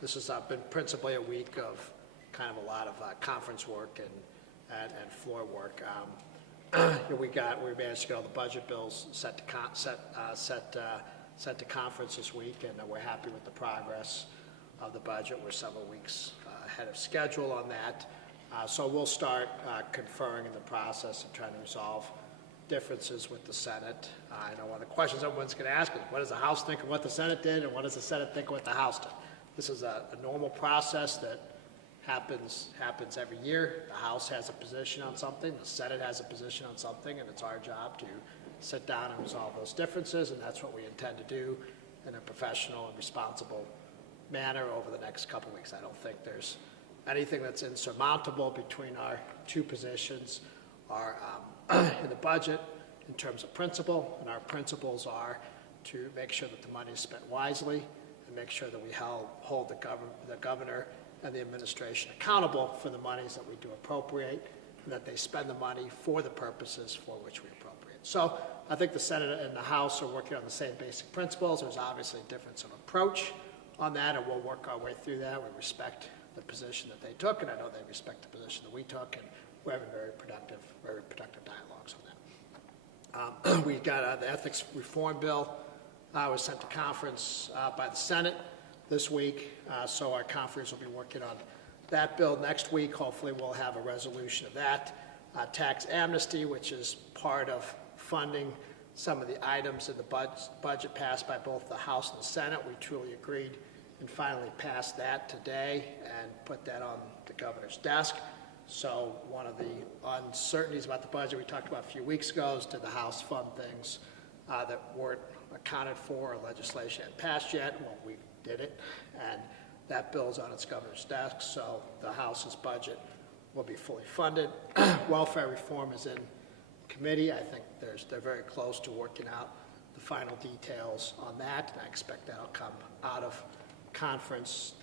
This has been principally a week of kind of a lot of conference work and floor work. We managed to get all the budget bills set to conference this week, and we're happy with the progress of the budget. We're several weeks ahead of schedule on that. So we'll start conferring in the process of trying to resolve differences with the Senate. I know one of the questions everyone's going to ask is, what does the House think of what the Senate did, and what does the Senate think of what the House did? This is a normal process that happens every year. The House has a position on something, the Senate has a position on something, and it's our job to sit down and resolve those differences, and that's what we intend to do in a professional and responsible manner over the next couple weeks. I don't think there's anything that's insurmountable between our two positions. Our in the budget in terms of principle, and our principles are to make sure that the money is spent wisely and make sure that we hold the governor and the administration accountable for the monies that we do appropriate, and that they spend the money for the purposes for which we appropriate. So I think the Senate and the House are working on the same basic principles. There's obviously a difference of approach on that, and we'll work our way through that. We respect the position that they took, and I know they respect the position that we took, and we're having very productive dialogues on that. We got the ethics reform bill was sent to conference by the Senate this week, so our conference will be working on that bill next week. Hopefully we'll have a resolution of that. Tax amnesty, which is part of funding some of the items in the budget passed by both the House and the Senate. We truly agreed and finally passed that today and put that on the governor's desk. So one of the uncertainties about the budget we talked about a few weeks ago is, did the House fund things that weren't accounted for or legislation hadn't passed yet? Well, we did it, and that bill's on its governor's desk, so the House's budget will be fully funded. Welfare reform is in committee. I think they're very close to working out the final details on that, and I expect that'll come out of the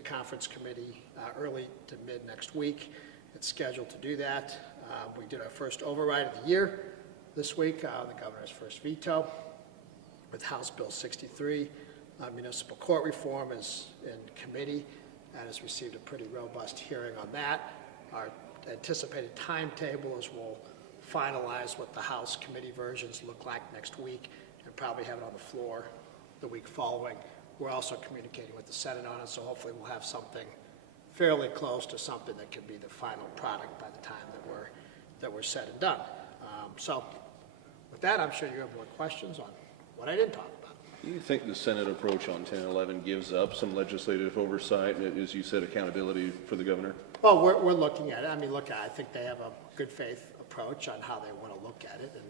conference committee early to mid next week. It's scheduled to do that. We did our first override of the year this week, the governor's first veto with House Bill 63. Municipal court reform is in committee and has received a pretty robust hearing on that. Our anticipated timetable is we'll finalize what the House committee versions look like next week and probably have it on the floor the week following. We're also communicating with the Senate on it, so hopefully we'll have something fairly close to something that can be the final product by the time that we're said and done. So with that, I'm sure you have more questions on what I didn't talk about. Do you think the Senate approach on 1011 gives up some legislative oversight, and, as you said, accountability for the governor? Well, we're looking at it. I mean, look, I think they have a good faith approach on how they want to look at it. And,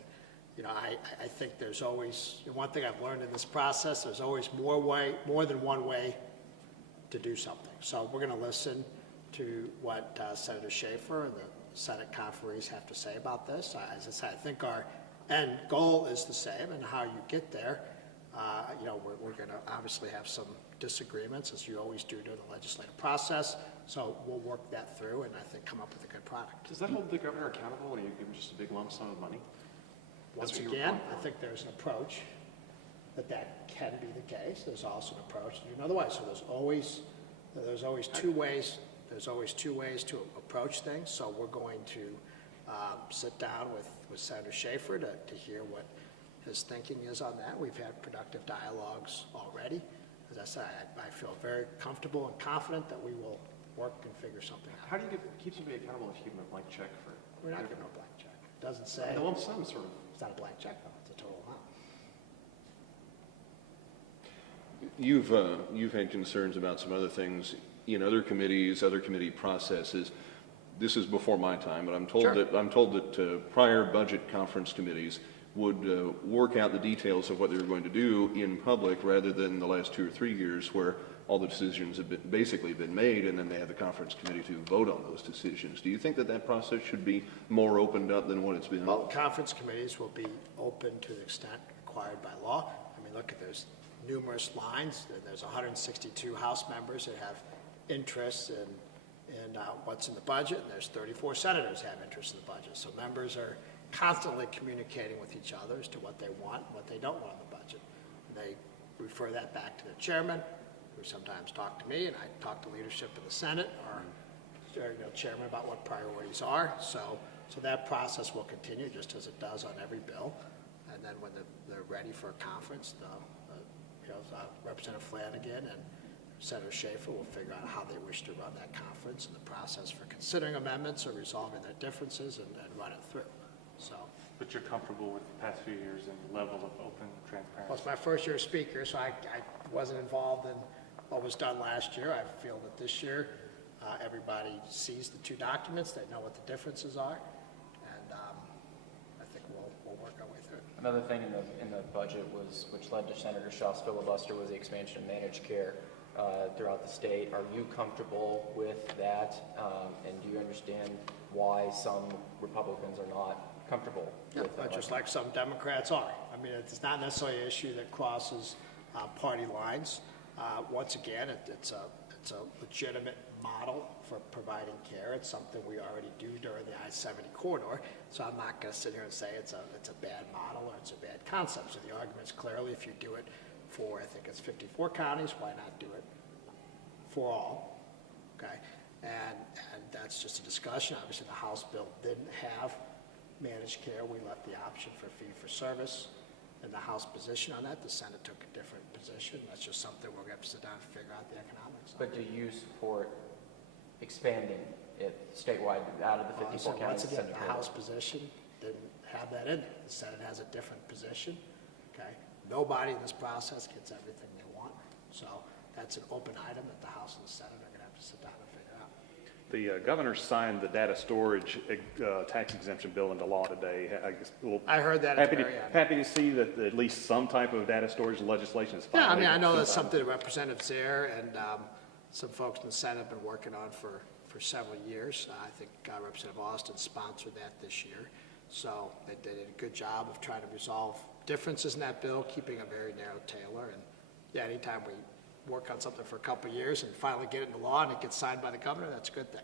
you know, I think there's always, one thing I've learned in this process, there's always more than one way to do something. So we're going to listen to what Senator Schaefer and the Senate conferees have to say about this. As I said, I think our end goal is the same, and how you get there, you know, we're going to obviously have some disagreements, as you always do during the legislative process. So we'll work that through and I think come up with a good product. Does that hold the governor accountable when you give him just a big lump sum of money? Once again, I think there's an approach that can be the case. There's also an approach to do another way. So there's always two ways. There's always two ways to approach things. So we're going to sit down with Senator Schaefer to hear what his thinking is on that. We've had productive dialogues already. As I said, I feel very comfortable and confident that we will work and figure something out. How do you keep somebody accountable if you give them a blank check for? We're not giving a blank check. It doesn't say. The lump sum sort of. It's not a blank check, though. It's a total amount. You've had concerns about some other things in other committees, other committee processes. This is before my time, but I'm told Sure. that prior budget conference committees would work out the details of what they were going to do in public, rather than the last 2 or 3 years where all the decisions have basically been made, and then they have the conference committee to vote on those decisions. Do you think that process should be more opened up than what it's been? Well, conference committees will be open to the extent required by law. I mean, look, there's numerous lines. There's 162 House members that have interests in what's in the budget, and there's 34 senators have interests in the budget. So members are constantly communicating with each other as to what they want and what they don't want in the budget. And they refer that back to the chairman, who sometimes talk to me, and I talk to leadership in the Senate or chairman about what priorities are. So that process will continue just as it does on every bill. And then when they're ready for a conference, Representative Flanagan and Senator Schaefer will figure out how they wish to run that conference and the process for considering amendments or resolving their differences and run it through. So. But you're comfortable with the past few years and the level of open transparency? Well, it's my first year as speaker, so I wasn't involved in what was done last year. I feel that this year, everybody sees the two documents, they know what the differences are, and I think we'll work our way through it. Another thing in the budget which led to Senator Shaw's filibuster was the expansion of managed care throughout the state. Are you comfortable with that? And do you understand why some Republicans are not comfortable with that? Just like some Democrats are. I mean, it's not necessarily an issue that crosses party lines. Once again, it's a legitimate model for providing care. It's something we already do during the I-70 corridor. So I'm not going to sit here and say it's a bad model or it's a bad concept. So the argument's clearly, if you do it for, I think it's 54 counties, why not do it for all? Okay, and that's just a discussion. Obviously, the House bill didn't have managed care. We left the option for fee-for-service in the House position on that. The Senate took a different position. That's just something we're going to have to sit down and figure out the economics of. But do you support expanding it statewide out of the 54 So counties? once again, the House position didn't have that in there. The Senate has a different position. Okay, nobody in this process gets everything they want. So that's an open item that the House and the Senate are going to have to sit down and figure out. The governor signed the data storage tax exemption bill into law today. I heard that at the very end. Happy to see that at least some type of data storage legislation is Yeah, I finally. mean, I know that's something the representatives there and some folks in the Senate have been working on for several years. I think Representative Austin sponsored that this year. So they did a good job of trying to resolve differences in that bill, keeping a very narrow tailor. And yeah, anytime we work on something for a couple of years and finally get it into law and it gets signed by the governor, that's a good thing.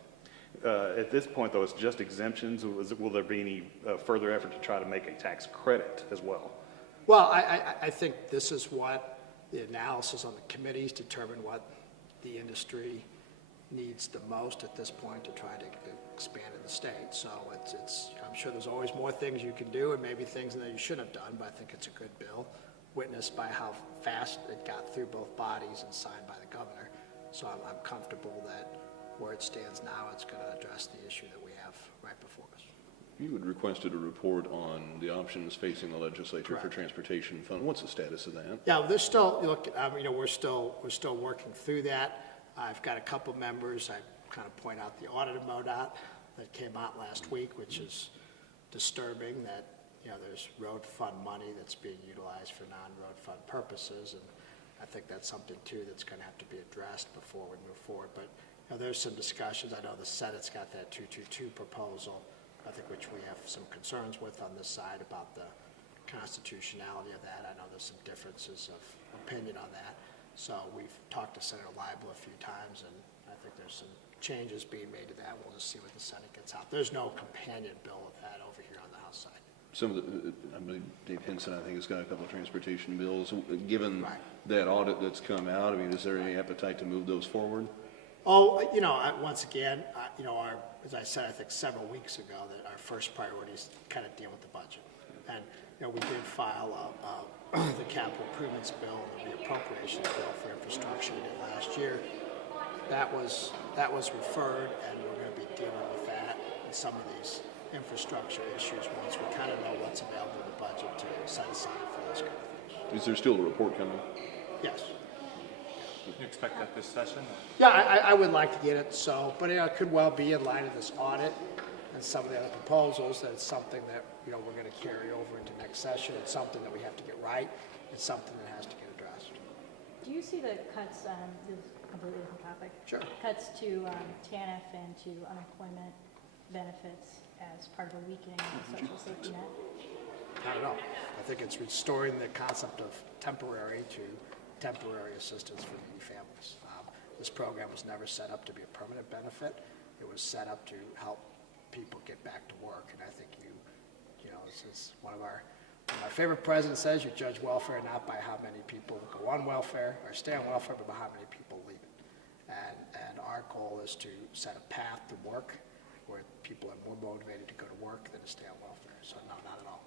At this point, though, it's just exemptions. Will there be any further effort to try to make a tax credit as well? Well, I think this is what the analysis on the committees determine what the industry needs the most at this point to try to expand in the state. So I'm sure there's always more things you can do and maybe things that you should have done, but I think it's a good bill, witnessed by how fast it got through both bodies and signed by the governor. So I'm comfortable that where it stands now, it's going to address the issue that we have right before us. You had requested a report on the options facing the legislature for Correct. transportation fund. What's the status of that? Yeah, there's still, we're still working through that. I've got a couple members, I kind of point out the audited MoDOT that came out last week, which is disturbing that, there's road fund money that's being utilized for non-road fund purposes. And I think that's something too that's going to have to be addressed before we move forward. But there's some discussions. I know the Senate's got that 222 proposal, I think, which we have some concerns with on this side about the constitutionality of that. I know there's some differences of opinion on that. So we've talked to Senator Leibel a few times, and I think there's some changes being made to that. We'll just see what the Senate gets out. There's no companion bill of that over here on the House side. Some of I believe Dave Hinson, I think, has got a couple of transportation bills. Given Right. that audit that's come out, I mean, is there any appetite to move those forward? Oh, once again, as I said, I think several weeks ago, that our first priority is kind of deal with the budget. And, we did file the capital improvements bill and the reappropriations bill for infrastructure we did last year. That was referred, and we're going to be dealing with that and some of these infrastructure issues once we kind of know what's available in the budget to set aside for those kind of things. Is there still a report coming? Yes. Can you expect that this session? Yeah, I would like to get it, but it could well be in line of this audit and some of the other proposals, that it's something that, we're going to carry over into next session. It's something that we have to get right. It's something that has to get addressed. Do you see the cuts, this is a completely different topic. Sure. Cuts to TANF and to unemployment benefits as part of a weakening of the social safety net? I don't know. I think it's restoring the concept of temporary to temporary assistance for needy families. This program was never set up to be a permanent benefit. It was set up to help people get back to work, and I think this is one of our My favorite president says you judge welfare not by how many people go on welfare or stay on welfare, but by how many people leave it. And our goal is to set a path to work where people are more motivated to go to work than to stay on welfare. So no, not at all.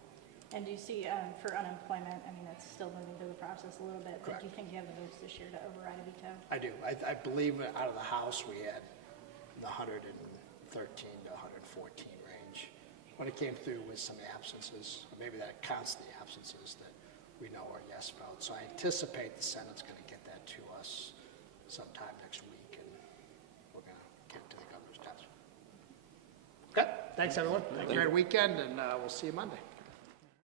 And do you see, for unemployment, I mean, it's still moving through the process a little bit, but do you think you have the votes this year to override a veto? I do. I believe out of the House, we had the 113 to 114 range. When it came through with some absences, or maybe that counts the absences that we know are yes votes. So I anticipate the Senate's going to get that to us sometime next week, and we're going to get it to the governor's desk. Okay, thanks everyone. Have a great weekend, and we'll see you Monday.